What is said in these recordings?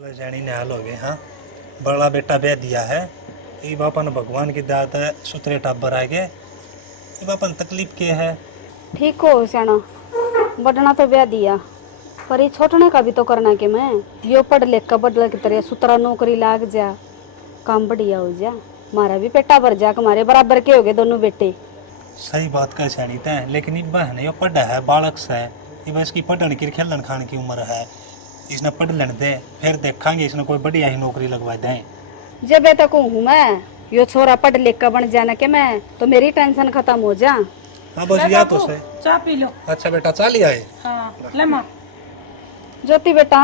जानी ने हाल हो गए। हाँ, बड़ा बेटा ब्याह दिया है। ये बापन भगवान की दात है, सुतरे टाबर आ गए। ये बापन तकलीफ के है। ठीक हो सियाना, बढ़ना तो ब्याह दिया, पर ये छोटने का भी तो करना कि मैं यो पढ़ लिख कर बदल की तरह सुतरा नौकरी लाग जा, काम बढ़िया हो जा, मारा भी पेटा भर जा, हमारे बराबर के हो गए दोनों बेटे। सही बात कह सैनी तय, लेकिन ये बहन ये पढ़ा है, बालक से ये बस की पढ़ने की खेलन खान की उम्र है। इसने पढ़ लेने दे, फिर देखेंगे इसने कोई बढ़िया ही नौकरी लगवा दें। जब तक हूँ मैं यो छोरा पढ़ लिख कर बन जाना के मैं तो मेरी टेंशन खत्म हो जा। हाँ बस या तो सही। चाय पी लो। अच्छा बेटा चाह लिया है। हाँ ले माँ। ज्योति बेटा,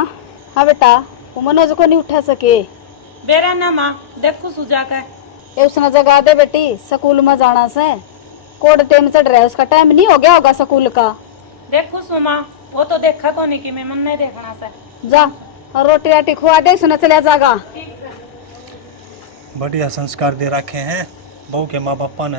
हाँ बेटा, वो मनोज को नहीं उठा सके, बेरा ना माँ, देखो सुजा कर। ये उसने जगा दे बेटी, स्कूल में जाना से कोड टाइम चढ़ रहा है, उसका टाइम नहीं हो गया होगा स्कूल का। देखो सुमा, वो तो देखा को नहीं कि मैं मन नहीं देखना से। जा और रोटी राटी खुआ दे, सुना चला जागा। बढ़िया संस्कार दे रखे हैं बहू के माँ बापा ने।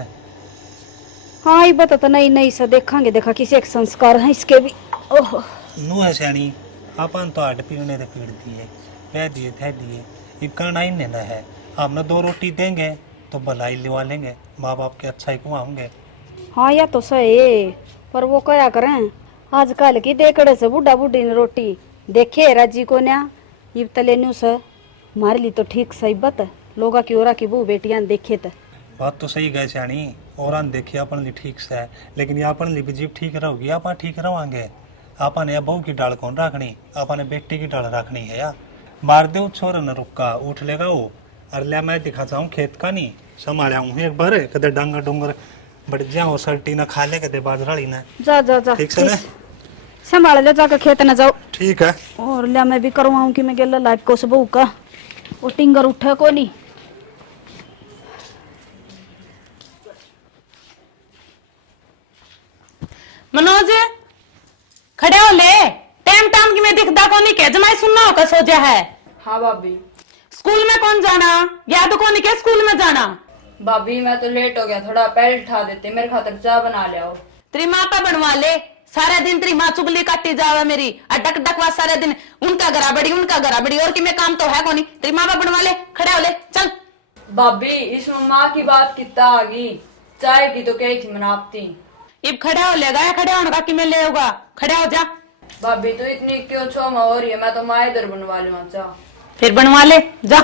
हाँ ये बता तो नहीं नहीं से देखांगे, देखा किसी एक संस्कार है इसके भी। ओह नू है सैनी, अपन तो हट पीने दे पीड़ दिए, कह दिए थे दिए, ये करना ही नहीं है। हमने 2 रोटी देंगे तो भलाई लिवा लेंगे, माँ बाप के अच्छा ही कुआंगे। हाँ या तो सही, पर वो क्या करें, आजकल की देकड़े से बुढ़ा बुढ़ी ने रोटी देखे राजी को न्या ये तले न्यू से हमारे लिए तो ठीक सही बत लोगा की ओरा की बहू बेटियां देखे तो। बात तो सही गए सैनी, और देखिए अपन लिए ठीक से है, लेकिन ये अपन लिए भी जीव ठीक रहोगी, अपन ठीक रहोगे। अपन या बहू की डाल कौन रखनी, अपन बेटी की डाल रखनी है या। मार दे छोर न रुका उठ लेगा वो। अरे मैं दिखा चाहूँ खेत का नहीं संभाला हूँ एक बार, कदे डांगर डूंगर बढ़ जाओ सर्टी ना खा ले, कदे बाजराड़ी ना। जा जा जा ठीक से ना, संभाल ले, जाकर खेत न जाओ। ठीक है। और लिया मैं भी करवाऊं कि मैं गेला लाइफ को से बहू का वो टिंगर उठे को नहीं। मनोज खड़े हो ले, टाइम टाइम की मैं दिखदा को नहीं के जमाई सुनना होगा सोचा है। हाँ भाभी। स्कूल में कौन जाना, याद को नहीं के स्कूल में जाना। भाभी मैं तो लेट हो गया, थोड़ा पैर उठा देते, मेरे खातिर चाय बना ले आओ। तेरी माँ पे बनवा ले, सारे दिन तेरी माँ चुगली काटती जावे मेरी, अटक डकवा सारे दिन उनका गराबड़ी उनका गराबड़ी, और कि मैं काम तो है को नहीं। तेरी माँ पे बनवा ले, खड़े हो ले चल। भाभी इसमें माँ की बात कितना आ गई, चाय की तो कही थी मनापती। इब खड़े हो लेगा या खड़े होने का कि मैं ले होगा, खड़े हो जा। भाभी तो इतनी क्यों छोमा हो रही है, मैं तो माँ इधर बनवा लूँ चाह। फिर बनवा ले जा।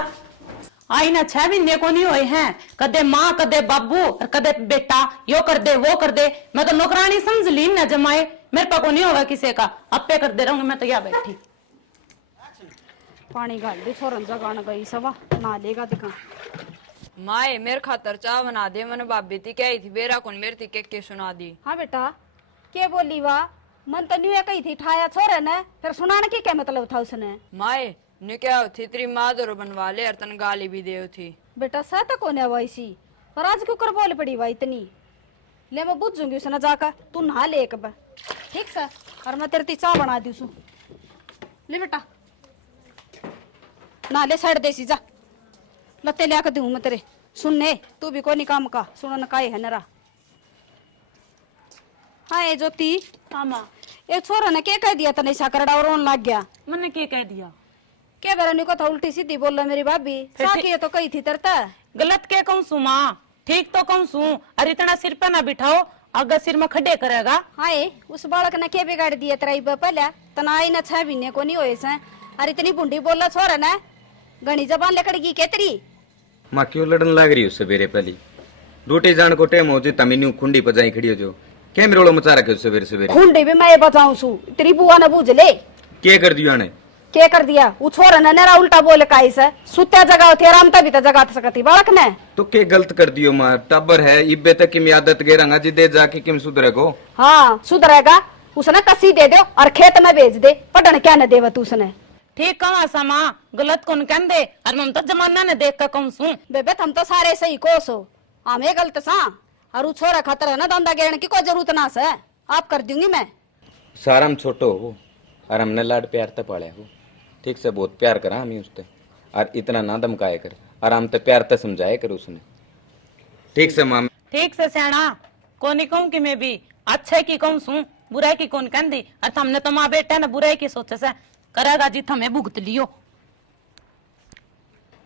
आई ना 6 महीने को नहीं हुए हैं, कदे माँ कदे बाबू और कदे बेटा, यो कर दे वो कर दे। मैं तो नौकरानी समझ ली ना जमाए, मेरे पास को नहीं होगा किसी का, अपे कर दे रहूंगी मैं तो यहाँ बैठी। पानी घाल दे छोरन जगान गई सवा ना लेगा दिखा। माए मेरे खातर चाय बना दे, मैंने भाभी थी कही थी, बेरा कौन मेरे थी के सुना दी। हाँ बेटा के बोली वाह, मन तो न्यू कही थी ठाया छोरे ने, फिर सुनाने की क्या मतलब था उसने। माए ने क्या थी तेरी माँ दर बनवा ले, और तन गाली भी दे थी। बेटा सह तक होने वैसी, पर आज क्यों कर बोल पड़ी वाह इतनी। ले मैं बुझूंगी उसने जाकर, तू नहा ले एक बार ठीक से, और मैं तेरे चाय बना दी उसू। ले बेटा ना ले साइड देसी जा, लत्ते लिया कर दूं मैं तेरे। सुनने तू भी कोई नहीं काम का, सुनन का है नरा। हाँ ये ज्योति, हाँ माँ। ये छोरा ने क्या कह दिया था, नहीं साकरड़ा और रोन लग गया। मैंने क्या कह दिया, क्या बेरा को था उल्टी सीधी बोल रहा मेरी भाभी, साकी तो कही थी तरता। गलत क्या कहूँ सू माँ, ठीक तो कहूँ सू। अरे इतना सिर पे ना बिठाओ, अगर सिर में खड्डे करेगा। हाय उस बालक ने क्या बिगाड़ दिया तेरा इब पहले, तनाई न 6 महीने को नहीं होए से। अरे इतनी बुंडी बोला छोरा ने, घनी जबान लकड़गी के तेरी। माँ क्यों लड़न लाग रही उससे बेरे पहली, रोटी जान को टेम हो जो तमीन्यू खुंडी पजाई खड़ी हो जो, क्या मेरे मचा रखे सवेरे सवेरे। खुंडी भी मैं बचाऊं सू, तेरी बुआ ने बूझ ले क्या कर दिया ने, क्या कर दिया। वो छोरा ने नेरा उल्टा बोले काई से, सुत्या जगह होती आरामता भी तो जगा सकती बालक ने। तो क्या गलत कर दियो माँ, टब्बर है इब्बे तक की आदत गेरंगा जिदे जाके किम सुधरेगो। हाँ सुधरेगा, उसने कसी दे दो और खेत में बेच दे, पढ़ने क्या न देवत उसने। ठीक कहूँ ऐसा माँ, गलत कौन कह दे, और हम तो जमाना ने देख कर कहूँ सू। बेबे हम तो सारे सही कोस हो, हमें गलत सा, और वो छोरा खतर है ना धंधा गिरने की कोई जरूरत ना से, आप कर दूंगी मैं। सारा हम छोटो हो और हमने लाड प्यार ते पाले हो, ठीक से बहुत प्यार करा हमें उसते, और इतना ना धमकाए कर, और हम ते प्यार ते समझाए कर उसने। ठीक से माँ, ठीक से सियाना को नहीं कहूँ कि मैं भी अच्छे की कहूँ सू, बुराई की कौन कह दी। और हमने तो माँ बेटा ने बुराई की सोचे से करेगा जी, हमें भुगत लियो।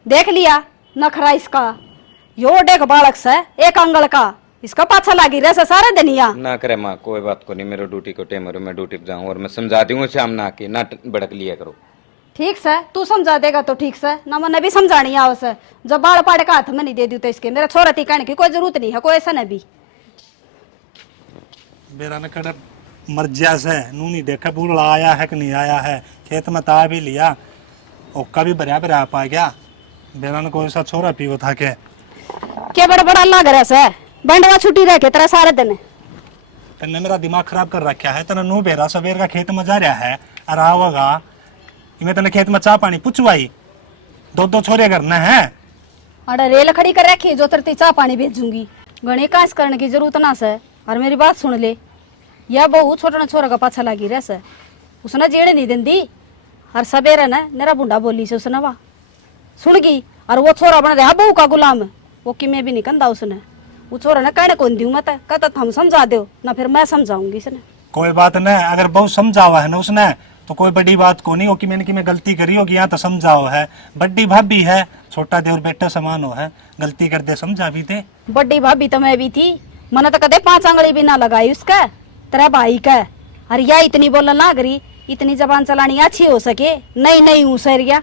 देख लिया नखरा इसका, यो डेक बालक से एक अंगल का, इसका पाछा लागी रहे सारा दुनिया। ना करे माँ, कोई बात को नहीं, मेरे ड्यूटी को टाइम है, मैं ड्यूटी पे जाऊँ और मैं समझा दूंगा शाम ना आके ना भड़क लिया करो। ठीक से तू समझा देगा तो ठीक से, ना मैंने भी समझानी आवस है। जब बाल पाड़े का हाथ में नहीं दे दी तो इसके मेरा छोरा थी कहने की कोई जरूरत नहीं है, कोई ऐसा नहीं भी। मेरा न कड़े मर्जिया से नू नहीं देखा बूढ़ा आया है कि नहीं आया है, खेत में ता भी लिया, ओका भी भरिया भरिया पा गया, मेरा न कोई सा छोरा पीवो था के बड़ा बड़ा अल्लाह करे से बंडवा छुट्टी रह के तेरा सारे दिन। तन्ने मेरा दिमाग खराब कर रखा है, तना नू बेरा सवेर का खेत में जा रहा है और आओगा मैं तने खेत में चाह पानी पुछवाई, दो छोरे करना है। अरे रेल खड़ी कर रखी जो तरती चाह पानी भेजूंगी, घणी काश करने की जरूरत ना से। और मेरी बात सुन ले, यह बहू छोटा छोरा का पाछा लगी रह से, उसने जेड़ नहीं देंदी और सवेरे ने मेरा बुंडा बोली से उसने वाह सुन गई, और वो छोरा बन रहा बहू का गुलाम, वो कि मैं भी नहीं कंधा उसने, वो छोरा ने कहने कौन दियो मत कहता हम समझा दो ना, फिर मैं समझाऊंगी इसने। कोई बात नहीं, अगर बहुत समझावा है ना उसने तो कोई बड़ी बात को नहीं हो कि मैंने कि मैं गलती करी होगी, यहाँ तो समझाओ है, बड़ी भाभी है, छोटा देवर बेटा समान हो है, गलती कर दे समझा भी दे। बड़ी भाभी तो मैं भी थी, मैंने तो कदे 5 आंगली भी ना लगाई उसका, तेरा भाई का। अरे या इतनी बोलना ना करी, इतनी जबान चलानी अच्छी हो सके, नहीं नहीं हूँ सरिया,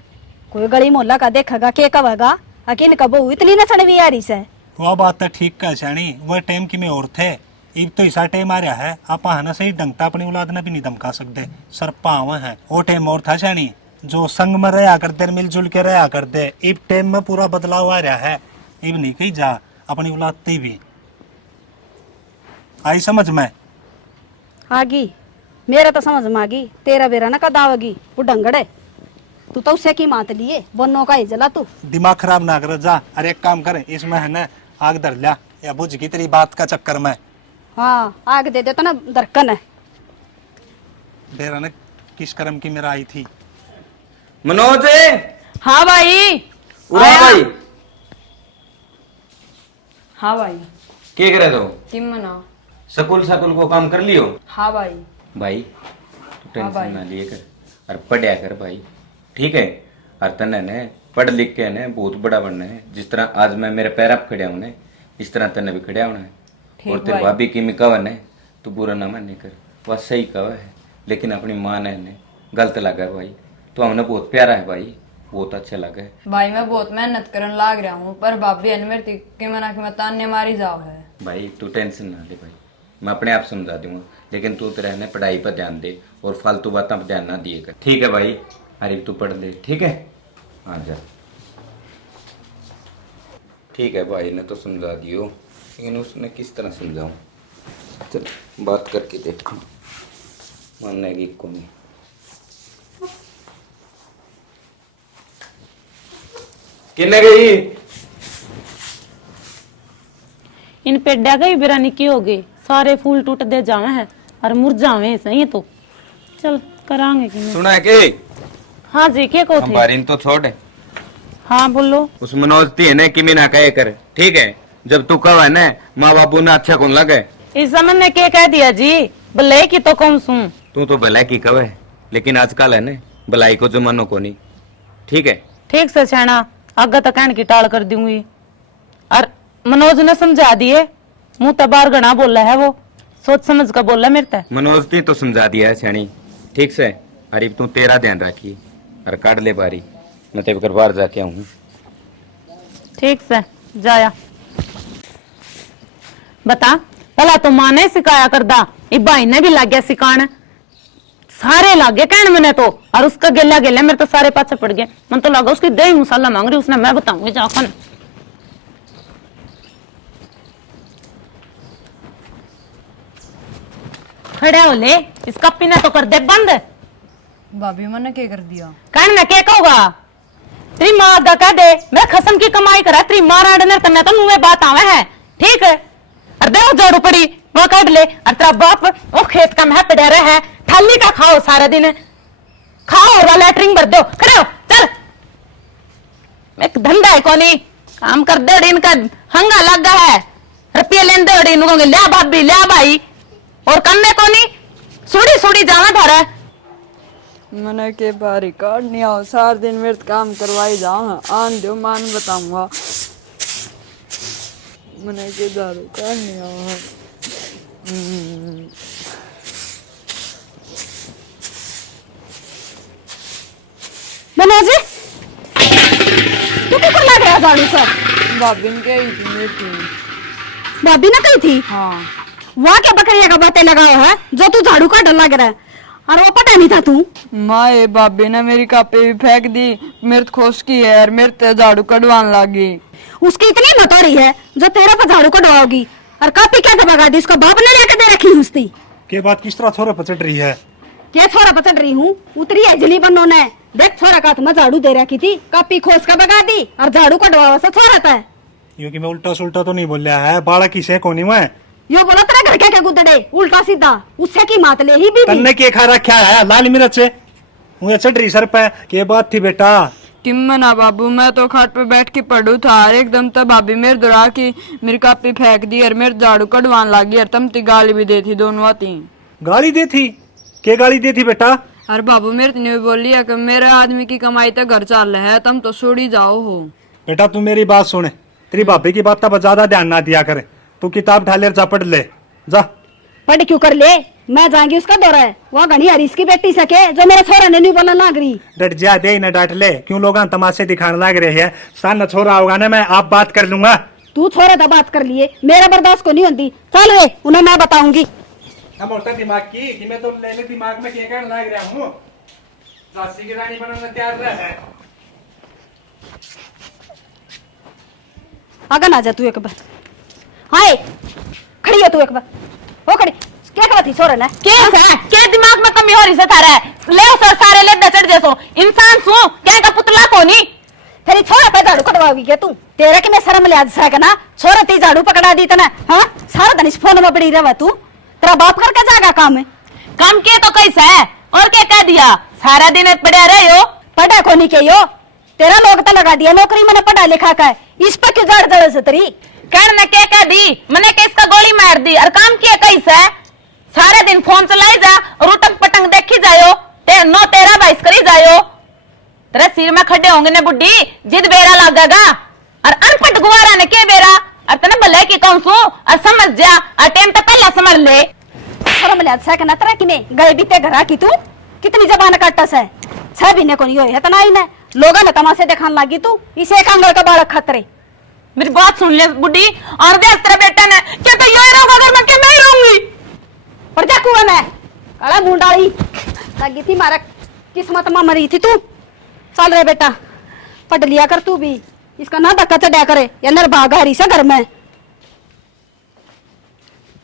कोई गली मोहल्ला का देखेगा के कहेगा अकिन कबू इतनी नचन भी आ रही से। वो बात तो ठीक कह सैनी, वो टाइम की में और थे, इब तो ऐसा टाइम आ रहा है आप है ना सही ढंग से अपनी औलाद ने भी नहीं धमका सकते, सरपा हुआ है। वो टाइम और था सैनी जो संग में रहा करते मिलजुल के रहा करते, इब टाइम में पूरा बदलाव आ रहा है, इब नहीं कही जा अपनी औलाद ती भी आई समझ में आगी, मेरा तो समझ में आगी, तेरा बेरा ना कदा आवेगी वो डंगड़े, तू तो उसे की मात लिए बनो का ही जला तू दिमाग खराब ना कर जा। अरे एक काम करे इसमें है ना आग धर लिया या बुझ की तेरी बात का चक्कर में। हाँ आग दे देता ना दरकन है। बेरा ने किस कर्म की मेरा आई थी। मनोज हाँ भाई उड़ा आया। भाई हाँ भाई। क्या करे तो तुम मनाओ। सकूल को काम कर लियो। हाँ भाई। भाई तू टेंशन ना लिए कर और पढ़िया कर भाई, ठीक है। और तने ने पढ़ लिख के ने बहुत बड़ा बनना है, जिस तरह आज मैं मेरे पैर आप खड़े हूं इस तरह तने भी खड़े होना है। और तेरे भाभी की मिकावन है तू बुरा ना माने कर, वह सही कहा है, लेकिन अपनी माँ ने गलत लगा भाई, तो हमने बहुत प्यारा है भाई, बहुत अच्छा लगा है भाई। मैं बहुत मेहनत करने लाग रहा हूँ पर भाभी मेरे के मना के मत ताने मारी जाओ है। भाई तू टेंशन ना ले भाई, मैं अपने आप समझा दूंगा, लेकिन तू रहने पढ़ाई पर ध्यान दे और फालतू बातों पर ध्यान ना दिए कर, ठीक है भाई। अरे तू पढ़ ले, ठीक है। हाँ जा, ठीक है। भाई ने तो समझा दियो, लेकिन उसने किस तरह समझाऊं, चल बात करके देखो मानने की को नहीं। किन्ने गई इन पेड्या गई बिरानी की हो गई, सारे फूल टूट दे जावे हैं और मुरझावे सही तो चल करांगे कि सुना है कि हाँ जी के को थे। हमारी तो छोड़, हाँ बोलो। उस मनोज थी है ना कि मैं ना कहे कर, ठीक है। जब तू कह है ना माँ बापू ने अच्छा कौन लगे, इस समय ने के कह दिया जी, भले की तो कम सुन। तू तो भलाई की कहे, लेकिन आजकल है ना भलाई को जमानो को नहीं, ठीक है। ठीक से छेना आगे तो कहने की टाल कर दूंगी। और मनोज ने समझा दिए, मुंह तबार गणा बोला है, वो सोच समझ कर बोला मेरे तक। मनोज ने तो समझा दिया है छेनी, ठीक से। अरे तू तेरा ध्यान रखी और काट ले बारी, मैं तेरे घर बाहर जाके आऊँ। ठीक से जाया। बता भला तो माँ ने सिखाया करदा, ये भाई ने भी लग गया सिखाने, सारे लग गए कहने मैंने तो, और उसका गेला गेला मेरे तो सारे पाछे पड़ गए। मन तो लगा उसकी दही मसाला मांग रही, उसने मैं बताऊंगी जाकर। खड़े हो ले, इसका पीना तो कर दे बंद। भाभी मैंने क्या कर दिया? कहने मैं क्या कहूँगा, तेरी माँ दा कह दे मैं खसम की कमाई करा, तेरी माँ राडनर करना तो मुँह में बात आवे है, ठीक है। और दे वो झाड़ू पड़ी वो काट ले, और तेरा बाप वो खेत का मह पड़ा रहा है, थाली का खाओ सारा दिन, खाओ और लैटरिंग भर दो, खड़े हो चल। एक धंधा है कोनी, काम कर दे, इनका हंगा लगा है, रुपये लेन दे, इनको लिया भाभी लिया भाई, और करने कोनी सुड़ी सुड़ी जाना थारा। मैंने के बारी काट नहीं आओ सार दिन मेरे तो काम करवाई जाओ आन दो मान बताऊंगा मैंने के दारू काट नहीं आओ मनोज तू क्यों लग रहा झाड़ू पर? भाभी ने कही थी मेरी थी। भाभी ने कही थी हाँ वहाँ क्या बकरिया का बातें लगाओ है जो तू झाड़ू काटने लग रहा है और वो पता नहीं था तू। माँ ये भाभी ने मेरी कापी भी फेंक दी मेरे तो खुश की है और मेरे ते झाड़ू कटवाने लगी। उसकी इतनी मतौरी है जो तेरे पर झाड़ू कटवाओगी और कापी क्या भगा दी उसका बाप ने लेके दे रखी उसकी। के बात किस तरह छोरा पचट रही है? क्या छोरा पचट रही हूँ उतरी है जली बनो ने देख छोरा का हाथ में झाड़ू दे रखी थी कापी खोस का भगा दी और झाड़ू कटवावा से छोरा था। यूं कि मैं उल्टा सुल्टा तो नहीं बोल रहा है, बाड़ा की से कोनी मैं यो बोला तेरा घर के गुदड़े उल्टा सीधा उससे की मात ले ही भी तन्ने के खा रखा है लाल मिर्च से मुझे चढ़ रही सर पे। के बात थी बेटा? टिम्मना बाबू मैं तो खाट पे बैठ के पढ़ू था और एकदम तब भाभी मेरे दुरा की मेरी कापी फेंक दी और मेरे झाड़ू कटवाने लगी और तम ती गाली भी दी थी दोनों आती। गाली दी थी? के गाली दी थी बेटा? अरे बाबू मेरे ने बोली है कि मेरे आदमी की कमाई तो घर चल रहा है तुम तो छोड़ी जाओ हो। बेटा तू मेरी बात सुने, तेरी भाभी की बात पर ज्यादा ध्यान ना दिया करे। तू किताब ढाले जा पढ़ ले जा। पढ़ क्यों कर ले मैं जाऊंगी उसका दौरा है वहाँ घनी हरीश की बेटी सके जो मेरा छोरा ने नहीं बोलना लाग रही। डट जा दे न डांट ले क्यों लोग तमाशे दिखाने लग रहे हैं। सान न छोरा होगा ना मैं आप बात कर लूंगा। तू छोरे तो बात कर लिए मेरा बर्दाश्त को नहीं होती चल वे उन्हें मैं बताऊंगी। हम मोटा दिमाग की कि मैं तो लेले दिमाग में क्या कहने लग रहा हूँ। झांसी की रानी बनने तैयार रहा है। आगे ना जा तू एक बार। हाय खड़ी हो तू एक बार हो खड़ी क्या कहती छोरे ने क्या दिमाग में कमी हो रही से थारा है ले सर सारे ले दचड़ जैसो इंसान सु क्या का पुतला कोनी तेरी छोरा पे झाड़ू कटवाओगी क्या तू? तेरा कि मैं शर्म ले आज सक ना छोरा ती झाड़ू पकड़ा दी तना हाँ सारा दिन इस फोन में पड़ी रहा तू तेरा बाप करके जाएगा काम है काम किए तो कैसा है और क्या कह दिया सारा दिन पड़ा रहे हो पढ़ा को नहीं के यो तेरा लोग तो लगा दिया नौकरी मैंने पढ़ा लिखा का है इस पर क्यों जड़ जड़ से तेरी कहने ने क्या कह दी मैंने किसका गोली मार दी और काम किया कैसा है सारे दिन फोन चलाई जा और उटंग पटंग देखी जायो ते नो तेरा बाइस करी जायो तेरे सिर में खड्डे होंगे ने बुड्ढी जिद बेरा लगेगा और अनपढ़ गुवारा ने के बेरा और तने भले की कौन सू और समझ जा और टाइम तो पहला समझ ले शर्म ले आज सक ना तेरा कि मैं गए बीते घरा की तू कितनी जबान काटस है 6 महीने को नहीं हो इतना ही ना लोगों ने तमाशे दिखाने लगी तू इसे एक अंगल का बालक खतरे। मेरी बात सुन ले बुड्ढी और देख तेरे बेटे ने क्या तो यही रहोगा अगर मैं क्या मैं रहूंगी पर जा कुएं में काला मुंडाली लगी थी मारा किस्मत में मरी थी तू। चल रे बेटा पढ़ लिया कर तू भी इसका ना धक्का चढ़ा करे या निर्भाग हरी से घर में।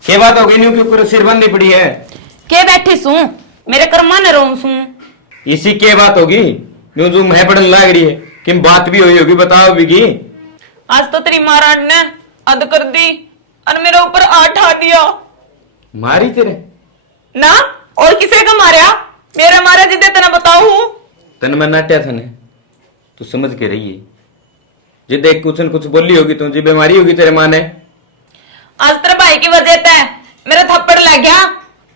क्या बात हो गई न्यू के ऊपर सिरबंदी पड़ी है? के बैठी सू मेरे कर्मा न रहूं सू इसी के बात होगी न्यू जो मैं पढ़ने लग रही है कि बात भी हुई होगी बताओ बिगी। आज तो तेरी महाराज ने अद कर दी और मेरे ऊपर आठ आ दिया। मारी तेरे? ना और किसे का मारा मेरा मारा जिदे तना बताऊ तन मैं नाट्या था ने तू समझ के रही है जिदे कुछ न कुछ बोली होगी तो जी बीमारी होगी तेरे माँ ने। आज तेरे भाई की वजह से मेरा थप्पड़ लग गया।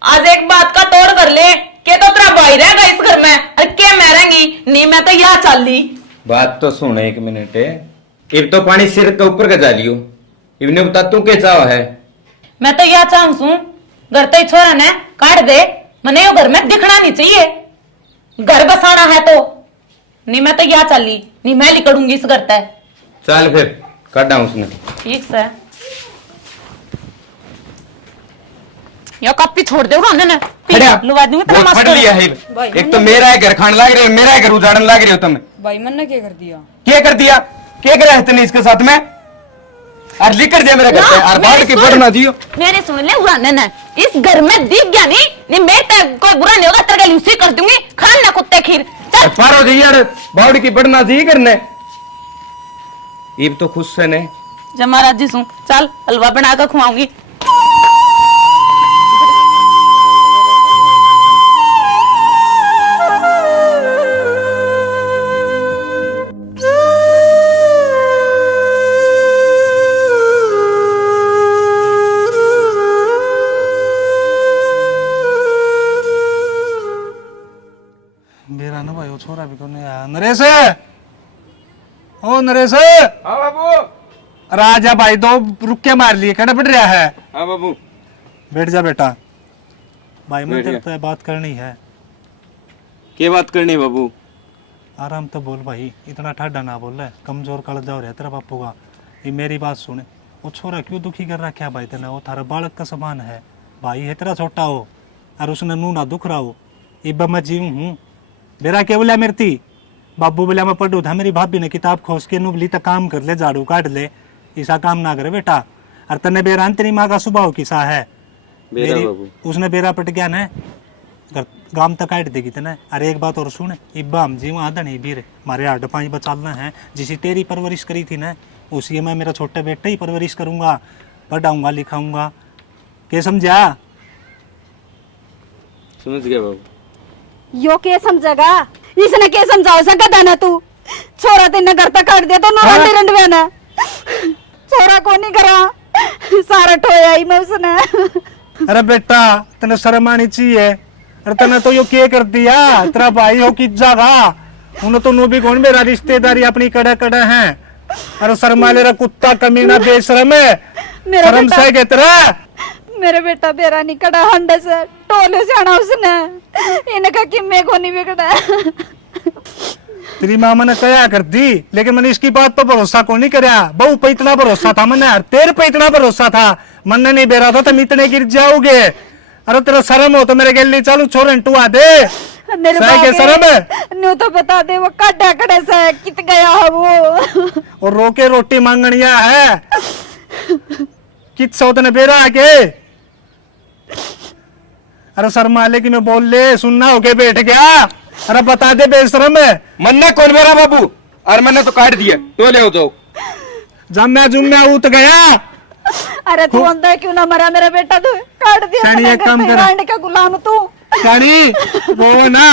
आज एक बात का तोड़ कर ले के तो तेरा भाई रहेगा इस घर में और क्या मैं रहेंगी नहीं मैं तो यहाँ चल ली। बात तो सुन एक मिनट है इब तो पानी सिर के ऊपर का जा लियो इबने बता तू क्या चाह है? मैं तो यह चाहूं सू घर तो छोरा ने काट दे मने यो घर में दिखना नहीं चाहिए घर बसाना है तो नहीं मैं तो यहाँ चल ली नहीं मैं निकलूंगी इस घर तक। चल फिर काटा उसने ठीक है या कप्पी छोड़ दे उन्होंने लुवा दूंगी तेरा फट लिया है एक तो मेरा है घर खाने लग रहे हो मेरा है घर उजाड़ने लग रहे हो तुम। भाई मैंने क्या कर दिया? क्या कर दिया? क्या करा है तूने इसके साथ में? और लिख कर दिया मेरा घर पे और बाहर की बढ़ना दियो मेरे सुन ले उड़ाने ना इस घर में दिख गया नहीं मैं कोई बुरा नहीं होगा तेरे लिए उसी कर दूंगी खान ना कुत्ते खीर चल पारो जी यार बावड़ी की बढ़ना जी करने इब तो खुश है ने जमा राजी सू चल हलवा बना कर खुआऊंगी। नरेश, ओ नरेश, हाँ बाबू। राजा भाई दो रुके मार लिए, कहना पड़ रहा है। हाँ बाबू। बैठ जा बेटा। भाई बैठ मुझे गया। तो बात करनी है। क्या बात करनी बाबू? आराम तो बोल भाई, इतना ठाडा ना बोल रहा है, कमजोर कलजा हो रहा है तेरा बापू का। ये मेरी बात सुने, वो छोरा क्यों दुखी कर रखा है भाई तेने? वो थारा बालक का समान है भाई, है तेरा छोटा हो और उसने नू ना दुख रहा हो। इब्बा मैं जीव हूँ, बेरा क्या बोला मेरी थी? बाबू बोला मैं पढ़ू था, मेरी भाभी ने किताब खोस के नूबली तक काम कर ले, झाड़ू काट ले, ऐसा काम ना करे बेटा। और तने बेरा तेरी माँ का स्वभाव किसा है? बेरा बाबू। उसने बेरा पट गया ना, गाम तक काट देगी तेने। अरे एक बात और सुन, इब्बा हम जीव आधा नहीं बीर, हमारे आठ पाँच बचालना है। जिसी तेरी परवरिश करी थी ना, उसी मैं मेरा छोटा बेटा ही परवरिश करूंगा, पढ़ाऊंगा लिखाऊंगा। क्या समझा? समझ गया बाबू। यो के समझेगा? इसने के समझाओ सकता ना तू? छोरा तेने घर तक काट दिया तो ना रंडे रंडवे ना, छोरा को नहीं करा, सारा ठोया ही मैं उसने। अरे बेटा तने शर्म आनी चाहिए। अरे तने तो यो के कर दिया, तेरा भाई हो कि जागा, उन्हें तो नू भी कौन मेरा रिश्तेदारी अपनी कड़ा कड़ा है। अरे शर्मा ले रहा कुत्ता कमीना बेशरम है, मेरा शर्म बेटा- से के तेरा। मेरे बेटा बेरा नहीं कड़ा हंडे से टोले से आना उसने, इनका किम्मे को नहीं बिगड़ा। तेरी माँ मैंने कया कर दी, लेकिन मैंने इसकी बात पर भरोसा को नहीं कराया। बहू पे इतना भरोसा था मैंने, तेरे पे इतना भरोसा था, मन नहीं बेरा था तुम इतने गिर जाओगे। अरे तेरा शर्म हो तो मेरे गली चालू छोरन टुआ दे, मेरे सही के शर्म है। न्यू तो बता दे वो काटा कड़े से कित गया है वो। और रोके रोटी मांगनिया है कित सौ तने बेरा आके। अरे शर्मा ले कि मैं बोल ले, सुनना होके बैठ गया। अरे बता दे बेशरम है। मन्ना कौन मेरा बाबू? और मैंने तो काट दिया, तो ले आओ जाओ। जम्या जुम्या उत गया। अरे तू अंदर क्यों ना मरा मेरा बेटा? तू काट दिया शानी, अपने एक घर काम पे, कर। रांड का गुलाम तू। शानी वो ना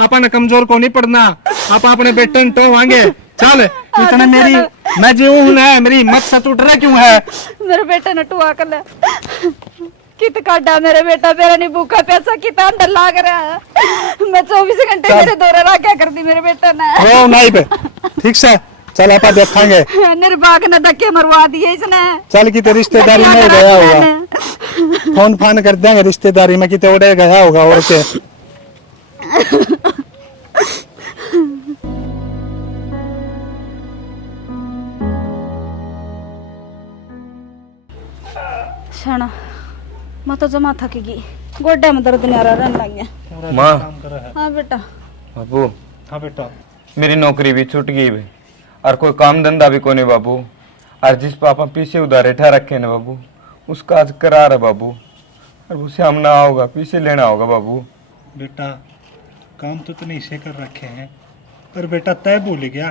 अपन कमजोर को नहीं पड़ना, आप अपने बेटन तो वांगे चल। इतना मेरी मैं जीव हूं ना, मेरी हिम्मत से टूट रहा क्यों है? मेरे बेटे ने टुआ कर ले कित काटा मेरे बेटा, मेरा नहीं भूखा पैसा कितना अंदर लाग रहा है। मैं 24 घंटे मेरे दौरे रहा क्या कर दी मेरे बेटे ने। ओ नहीं पे ठीक से चल, आप देखेंगे। निर्भाग ने धक्के मरवा दिए इसने। चल की रिश्तेदारी में गया होगा, फोन फान कर देंगे रिश्तेदारी में कितने उड़े गया होगा। और के क्षण मैं तो जमा थकेगी, गोड्डे में दर्द नहीं आ रहा, रहने लग गया। माँ हाँ बेटा। बाबू, हाँ बेटा, मेरी नौकरी भी छूट गई है और कोई काम धंधा भी कोने बाबू। और जिस पापा पीछे उधारे ठा रखे ना बाबू, उसका आज करार है बाबू। और उसे हम ना होगा, पीछे लेना होगा बाबू। बेटा काम तो तूने इसे कर रखे हैं, पर बेटा तय भूल गया,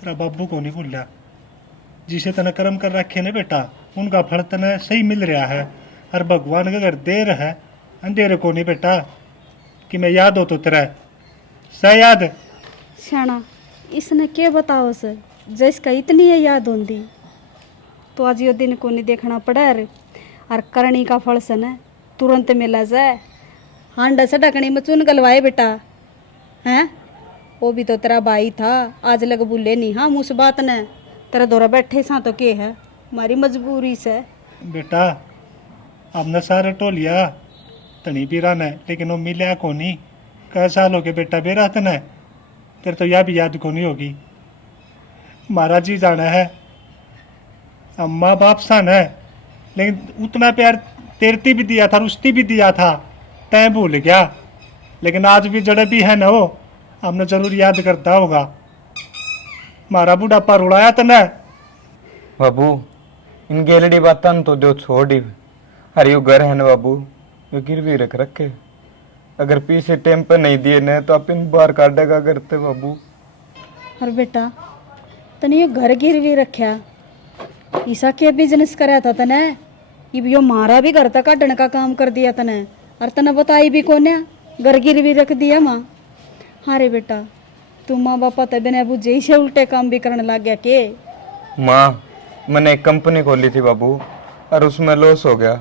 तेरा बाबू को नहीं भूला। जिसे तने कर्म कर रखे ने बेटा, उनका फल तने सही मिल रहा है। और भगवान का अगर देर है अंधेरे को नहीं बेटा, कि मैं याद हो तो तेरा सही याद। श्याणा इसने क्या बताओ सर, जिसका इतनी है याद होंगी तो आज यो दिन को नहीं देखना पड़ा रे। और करनी का फल से न तुरंत मिला जाए। हांडा से ढकनी में चुन गलवाए बेटा हैं, वो भी तो तेरा भाई था, आज लग भूले नहीं। हाँ मुझ बात न तेरा दौरा बैठे सा तो के है, हमारी मजबूरी से। बेटा हमने सारे टोलिया तनी भी रहा है, लेकिन वो मिला को नहीं। कई साल हो गए बेटा बेरा तने, तेरे तो यह भी याद को नहीं होगी। महाराज जी जाना है, अम्मा बाप सन है, लेकिन उतना प्यार तेरती भी दिया था, रुस्ती भी दिया था, तय भूल गया। लेकिन आज भी जड़े भी है ना, वो हमने जरूर याद करता होगा। मारा बुढ़ापा रुड़ाया तने। बाबू इन गेलड़ी बातन तो जो छोड़ ही, अरे यो घर है ना बाबू, यो गिरवी रख रखे। अगर पीछे टेम पे नहीं दिए न तो अपन बाहर काटेगा करते बाबू। और बेटा तने ये घर गिरवी रखा, ईसा के बिजनेस कराया था तने, ये यो मारा भी घर तक काटने का काम कर दिया तने। और तने बताई भी कोने, घर गिरवी रख दिया माँ। हाँ रे बेटा तू माँ बापा तो बिना बुझे से उल्टे काम भी करने लग गया के। माँ मैंने एक कंपनी खोली थी बाबू, और उसमें लॉस हो गया,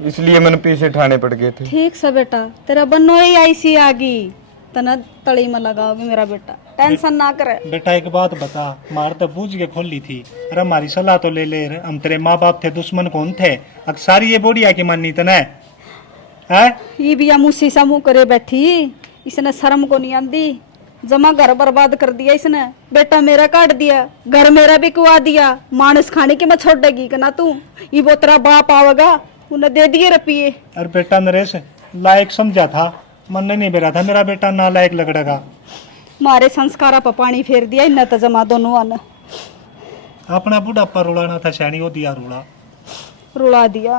इसलिए मैंने पीछे ठाने पड़ गए थे। ठीक से बेटा, तेरा बनो ही ऐसी आगी, तना तली में लगाओगे मेरा बेटा, टेंशन ना करे। बेटा एक बात बता, मार तो बूझ के खोली थी। अरे हमारी सलाह तो ले ले, हम तेरे माँ बाप थे, दुश्मन कौन थे? अब सारी ये बोड़िया की माननी तने है? ये भी मुझसे सा मुंह करे बैठी, इसने शर्म को नहीं आंदी, जमा घर बर्बाद कर दिया इसने। बेटा मेरा काट दिया, घर मेरा भी कुआ दिया, मानस खाने के मैं छोड़ देगी ना तू? ये वो तेरा बाप आवेगा, उन्हें दे दिए रुपये। अरे बेटा नरेश लायक समझा था, मन नहीं बेरा था मेरा बेटा नालायक लगड़ेगा। मारे संस्कारा पर पानी फेर दिया इन्हें तो जमा दोनों आने। अपना बुढ़ापा रुलाना था सैनी, वो दिया रुला। रुला दिया।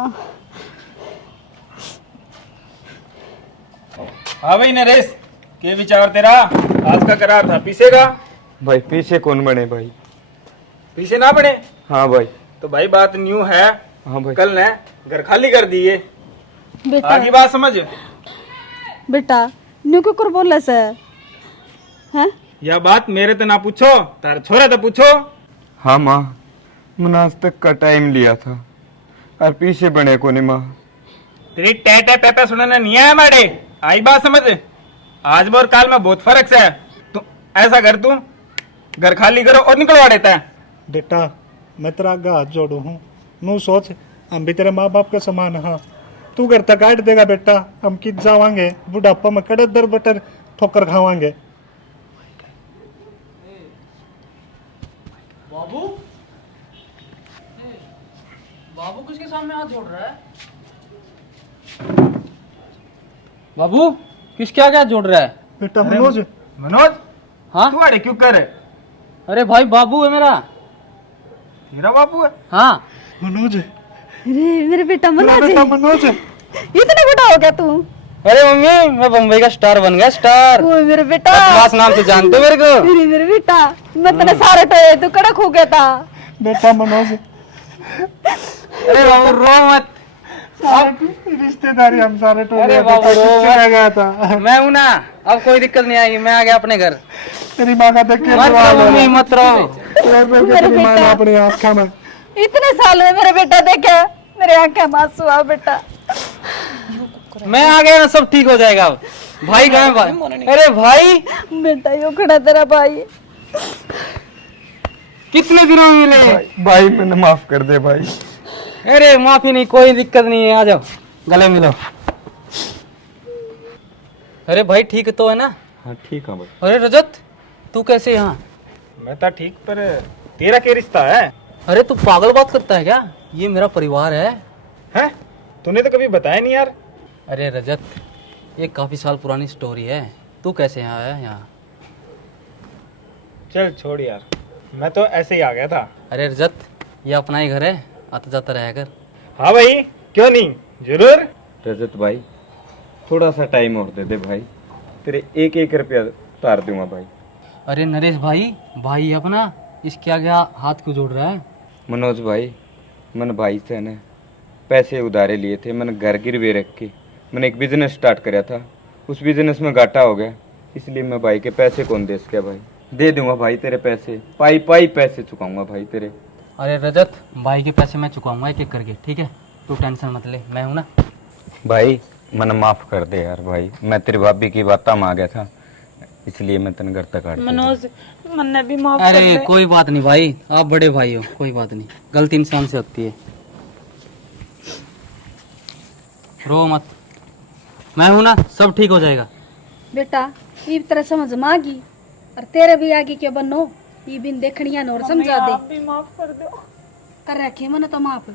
हाँ भाई नरेश, के विचार तेरा? आज का करार था, पीसेगा? भाई पीछे कौन बने भाई? पीछे ना बने? हाँ भाई। तो भाई बात न्यू है, हाँ भाई। कल ने घर खाली कर दिए। बेटा आगे बात समझ। बेटा न्यू क्यों कर बोले से हैं? यह बात मेरे तो ना पूछो, तार छोरे तो पूछो। हाँ माँ, मैंने आज तक का टाइम लिया था और पीछे बने को नहीं माँ। तेरी टे पे सुनने नहीं आया मारे, आई बात समझ। आज और काल में बहुत फर्क है। तू ऐसा कर, तू घर खाली करो और निकलवा देता है। बेटा मैं तेरा आगे हाथ जोड़ू हूँ, नू सोच हम भी तेरे माँ बाप के समान। हाँ तू घर तक काट देगा बेटा, हम कित जावांगे, बुढ़ापा में कड़क दर बटर ठोकर खावांगे। बाबू, बाबू किसके सामने हाथ जोड़ रहा है? बाबू किसके आगे हाथ जोड़ रहा है? बेटा मनोज। मनोज, हाँ? तू अरे क्यों कर? अरे भाई बाबू है मेरा। मेरा बापू है? हाँ। मनोज, अरे मेरे बेटा मेरा मनोज, बेटा मनोज। इतना बड़ा हो गया तू? अरे मम्मी, मैं बम्बई का स्टार बन गया, स्टार। ओ मेरे बेटा, बदमाश नाम से जानते हो मेरे को? अरे मेरे बेटा, मैं तेरे सारे टोए तू कड़क हो गया था। बेटा मनोज, अरे बाबू रो मत। रिश्तेदारी हम सारे टोले अरे बेटा बाबू, किससे रह गया था? मैं हूं ना, अब कोई दिक्कत नहीं आएगी, मैं आ गया अपने घर। तेरी माँ का देख के मत रो मम्मी, मत रो। तेरी माँ ने अपनी आँखों में। इतने साल में मेरा बेटा देखे, मेरे आंखें में आंसू आ बेटा। मैं आ गया ना, सब ठीक हो जाएगा अब। भाई कहाँ है भाई? अरे भाई, बेटा यो खड़ा तेरा भाई। कितने दिनों में मिले? भाई मैंने माफ कर दे भाई। अरे माफी नहीं, कोई दिक्कत नहीं है, आ जाओ गले मिलो। अरे भाई ठीक तो है ना? हाँ ठीक है भाई। अरे रजत, तू कैसे यहाँ? मैं तो ठीक, पर तेरा क्या रिश्ता है? अरे तू पागल बात करता है क्या? ये मेरा परिवार है। हैं? तूने तो कभी बताया नहीं यार। अरे रजत, ये काफी साल पुरानी स्टोरी है। तू कैसे यहाँ आया यहाँ? चल छोड़ यार, मैं तो ऐसे ही आ गया था। अरे रजत, ये अपना ही घर है, आता जाता रहा कर। हाँ भाई, क्यों नहीं, जरूर। रजत भाई थोड़ा सा टाइम और दे दे भाई, तेरे एक एक रुपया उतार दूंगा भाई। अरे नरेश भाई, भाई है अपना, इसके आगे हाथ क्यों जोड़ रहा है? मनोज भाई, मैंने भाई से ने पैसे उधारे लिए थे, मैंने घर गिरवे रख के मैंने एक बिजनेस स्टार्ट कराया था, उस बिजनेस में घाटा हो गया, इसलिए मैं भाई के पैसे कौन दे सका भाई। दे दूंगा भाई तेरे पैसे, पाई पाई पैसे चुकाऊंगा भाई तेरे। अरे रजत, भाई के पैसे मैं चुकाऊंगा एक एक करके, ठीक है? तू टेंशन मत ले, मैं हूं ना। भाई मैंने माफ कर दे यार भाई, मैं तेरी भाभी की बात में आ गया था, इसलिए मैं तेने घर तक आ गया। मनोज मन्ने भी माफ अरे कोई बात नहीं भाई, आप बड़े भाई हो, कोई बात नहीं, गलती इंसान से होती है। रो मत, मैं हूं ना, सब ठीक हो जाएगा। बेटा ये तरह समझ में आ गई, और तेरे भी आगे क्या बनो, ये बिन देखनिया और समझा दे। भी माफ कर दो। कर रखे मैंने तो माफ,